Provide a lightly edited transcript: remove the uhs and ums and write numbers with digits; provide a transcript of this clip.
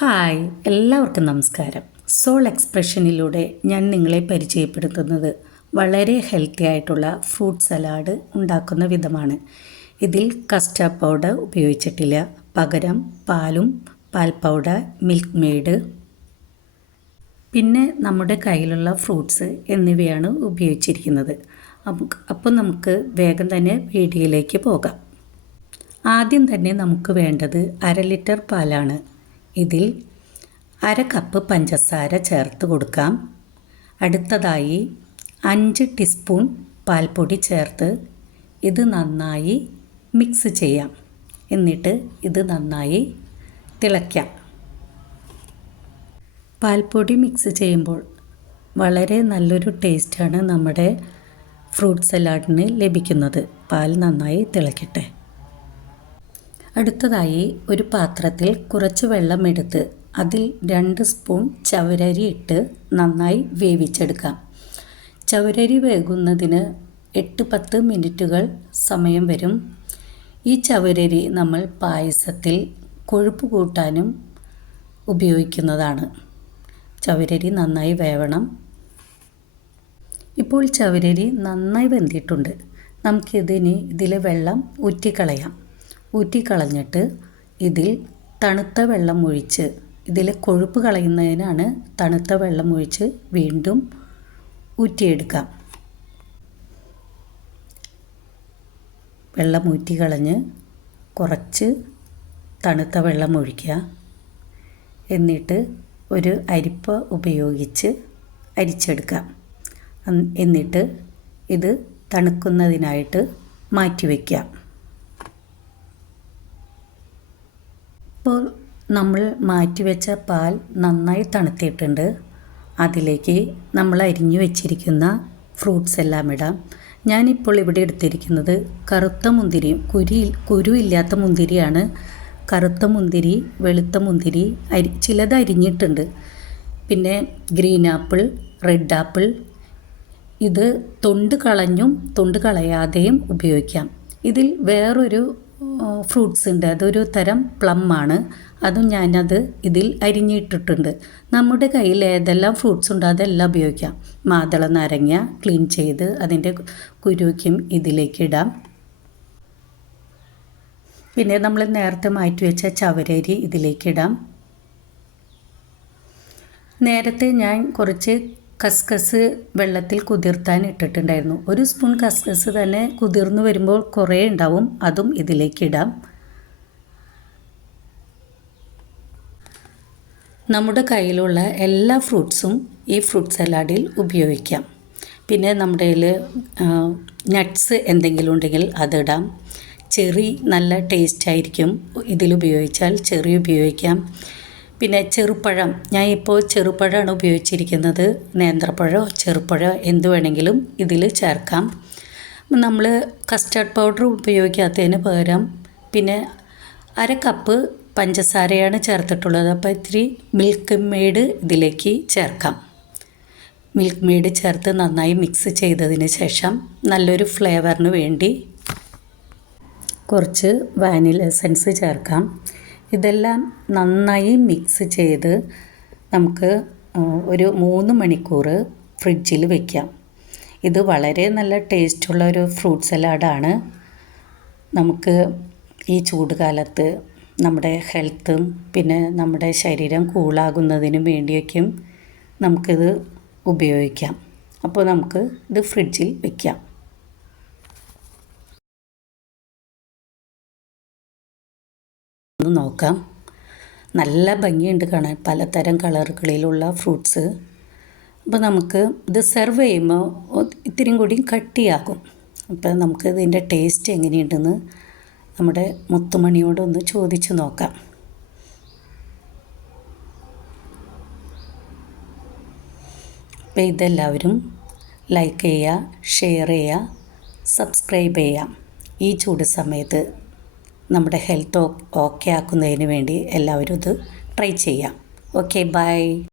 Hi, എല്ലാവർക്കും നമസ്കാരം. Soul എക്സ്പ്രഷനിലൂടെ ഞാൻ നിങ്ങളെ പരിചയപ്പെടുത്തുന്നത് വളരെ ഹെൽത്തി ആയിട്ടുള്ള ഫ്രൂട്ട് സലാഡ് ഉണ്ടാക്കുന്ന വിധമാണ്. ഇതിൽ കസ്റ്റാർഡ് പൗഡർ ഉപയോഗിച്ചിട്ടില്ല, പകരം പാലും പാൽ പൗഡർ, മിൽക്ക് മെയ്ഡ്, പിന്നെ നമ്മുടെ കയ്യിലുള്ള ഫ്രൂട്ട്സ് എന്നിവയാണ് ഉപയോഗിച്ചിരിക്കുന്നത്. അപ്പോൾ നമുക്ക് വേഗം തന്നെ വീഡിയോയിലേക്ക് പോകാം. ആദ്യം തന്നെ നമുക്ക് വേണ്ടത് 1/2 ലിറ്റർ പാലാണ്. ഇതിൽ 1/2 കപ്പ് പഞ്ചസാര ചേർത്ത് കൊടുക്കാം. അടുത്തതായി 5 ടീസ്പൂൺ പാൽപ്പൊടി ചേർത്ത് ഇത് നന്നായി മിക്സ് ചെയ്യാം. എന്നിട്ട് ഇത് നന്നായി തിളയ്ക്കാം. പാൽപ്പൊടി മിക്സ് ചെയ്യുമ്പോൾ വളരെ നല്ലൊരു ടേസ്റ്റാണ് നമ്മുടെ ഫ്രൂട്ട് സലാഡിന് ലഭിക്കുന്നത്. പാൽ നന്നായി തിളയ്ക്കട്ടെ. അടുത്തതായി ഒരു പാത്രത്തിൽ കുറച്ച് വെള്ളം എടുത്ത് അതിൽ 2 സ്പൂൺ ചവരരി ഇട്ട് നന്നായി വേവിച്ചെടുക്കാം. ചവരരി വേകുന്നതിന് 8-10 മിനിറ്റുകൾ സമയം വരും. ഈ ചവരരി നമ്മൾ പായസത്തിൽ കൊഴുപ്പ് കൂട്ടാനും ഉപയോഗിക്കുന്നതാണ്. ചവരരി നന്നായി വേവണം. ഇപ്പോൾ ചവരരി നന്നായി വെന്തിട്ടുണ്ട്. ഇതിലെ വെള്ളം ഊറ്റിക്കളഞ്ഞിട്ട് ഇതിൽ തണുത്ത വെള്ളം ഒഴിച്ച്, ഇതിലെ കൊഴുപ്പ് കളയുന്നതിനാണ് തണുത്ത വെള്ളം ഒഴിച്ച് വീണ്ടും ഊറ്റിയെടുക്കാം. വെള്ളം ഊറ്റിക്കളഞ്ഞ് കുറച്ച് തണുത്ത വെള്ളം ഒഴിക്കുക. എന്നിട്ട് ഒരു അരിപ്പ ഉപയോഗിച്ച് അരിച്ചെടുക്കാം. എന്നിട്ട് ഇത് തണുക്കുന്നതിനായിട്ട് മാറ്റിവെക്കാം. ഇപ്പോൾ നമ്മൾ മാറ്റിവെച്ച പാൽ നന്നായി തണുത്തിട്ടുണ്ട്. അതിലേക്ക് നമ്മൾ അരിഞ്ഞു വെച്ചിരിക്കുന്ന ഫ്രൂട്ട്സ് എല്ലാം ഇടാം. ഞാനിപ്പോൾ ഇവിടെ എടുത്തിരിക്കുന്നത് കറുത്ത മുന്തിരിയും കുരു ഇല്ലാത്ത മുന്തിരിയാണ്. കറുത്ത മുന്തിരി, വെളുത്ത മുന്തിരി, ചിലത് അരിഞ്ഞിട്ടുണ്ട്. പിന്നെ ഗ്രീൻ ആപ്പിൾ, റെഡ് ആപ്പിൾ. ഇത് തൊണ്ട് കളഞ്ഞും തൊണ്ട് കളയാതെയും ഉപയോഗിക്കാം. ഇതിൽ വേറൊരു ഫ്രൂട്ട്സ് ഉണ്ട്, അതൊരു തരം പ്ലം ആണ്. അതും ഞാനത് ഇതിൽ അരിഞ്ഞിട്ടിട്ടുണ്ട്. നമ്മുടെ കയ്യിൽ ഏതെല്ലാം ഫ്രൂട്ട്സ് ഉണ്ടോ അതെല്ലാം ഉപയോഗിക്കാം. മാതള നാരങ്ങ ക്ലീൻ ചെയ്ത് അതിൻ്റെ കുരുക്കും ഇതിലേക്ക് ഇടാം. പിന്നെ നമ്മൾ നേരത്തെ മാറ്റി വെച്ച ചവരരി ഇതിലേക്കിടാം. നേരത്തെ ഞാൻ കുറച്ച് കസ്കസ് വെള്ളത്തിൽ കുതിർത്താൻ ഇട്ടിട്ടുണ്ടായിരുന്നു. 1 സ്പൂൺ കസ്കസ് തന്നെ കുതിർന്നു വരുമ്പോൾ കുറേ ഉണ്ടാവും. അതും ഇതിലേക്കിടാം. നമ്മുടെ കയ്യിലുള്ള എല്ലാ ഫ്രൂട്ട്സും ഈ ഫ്രൂട്ട് സലാഡിൽ ഉപയോഗിക്കാം. പിന്നെ നമ്മുടെ കയ്യിൽ നട്ട്സ് എന്തെങ്കിലും ഉണ്ടെങ്കിൽ അതിടാം. ചെറി നല്ല ടേസ്റ്റ് ആയിരിക്കും ഇതിലുപയോഗിച്ചാൽ. ചെറി ഉപയോഗിക്കാം. പിന്നെ ചെറുപഴം, ഞാൻ ഇപ്പോൾ ചെറുപഴമാണ് ഉപയോഗിച്ചിരിക്കുന്നത്. നേന്ത്രപ്പഴമോ ചെറുപഴമോ എന്ത് വേണമെങ്കിലും ഇതിൽ ചേർക്കാം. നമ്മൾ കസ്റ്റാർഡ് പൗഡർ ഉപയോഗിക്കാത്തതിന് പകരം പിന്നെ 1/2 കപ്പ് പഞ്ചസാരയാണ് ചേർത്തിട്ടുള്ളത്. അപ്പോൾ ഇത്തിരി മിൽക്ക് മെയ്ഡ് ഇതിലേക്ക് ചേർക്കാം. മിൽക്ക് മെയ്ഡ് ചേർത്ത് നന്നായി മിക്സ് ചെയ്തതിന് ശേഷം നല്ലൊരു ഫ്ലേവറിന് വേണ്ടി കുറച്ച് വാനില എസൻസ് ചേർക്കാം. ഇതെല്ലാം നന്നായി മിക്സ് ചെയ്ത് നമുക്ക് ഒരു 3 മണിക്കൂർ ഫ്രിഡ്ജിൽ വയ്ക്കാം. ഇത് വളരെ നല്ല ടേസ്റ്റുള്ള ഒരു ഫ്രൂട്ട് സലാഡാണ്. നമുക്ക് ഈ ചൂട് കാലത്ത് നമ്മുടെ ഹെൽത്തും പിന്നെ നമ്മുടെ ശരീരം കൂളാകുന്നതിനും വേണ്ടിയൊക്കെയും നമുക്കിത് ഉപയോഗിക്കാം. അപ്പോൾ നമുക്ക് ഇത് ഫ്രിഡ്ജിൽ വയ്ക്കാം. നോക്കാം. നല്ല ഭംഗിയുണ്ട് കാണാൻ, പലതരം കളറുകളിലുള്ള ഫ്രൂട്ട്സ്. അപ്പോൾ നമുക്ക് ഇത് സെർവ് ചെയ്യുമ്പോൾ ഇത്തിരി കൂടി കട്ടിയാകും. അപ്പോൾ നമുക്ക് ഇതിൻ്റെ ടേസ്റ്റ് എങ്ങനെയുണ്ടെന്ന് നമ്മുടെ മുത്തുമണിയോടൊന്ന് ചോദിച്ചു നോക്കാം. അപ്പോൾ ഇതെല്ലാവരും ലൈക്ക് ചെയ്യുക, ഷെയർ ചെയ്യുക, സബ്സ്ക്രൈബ് ചെയ്യാം. ഈ ചൂട് സമയത്ത് നമ്മുടെ ഹെൽത്ത് ഓക്കെ ആക്കുന്നതിന് വേണ്ടി എല്ലാവരും ഇത് ട്രൈ ചെയ്യാം. Okay, by.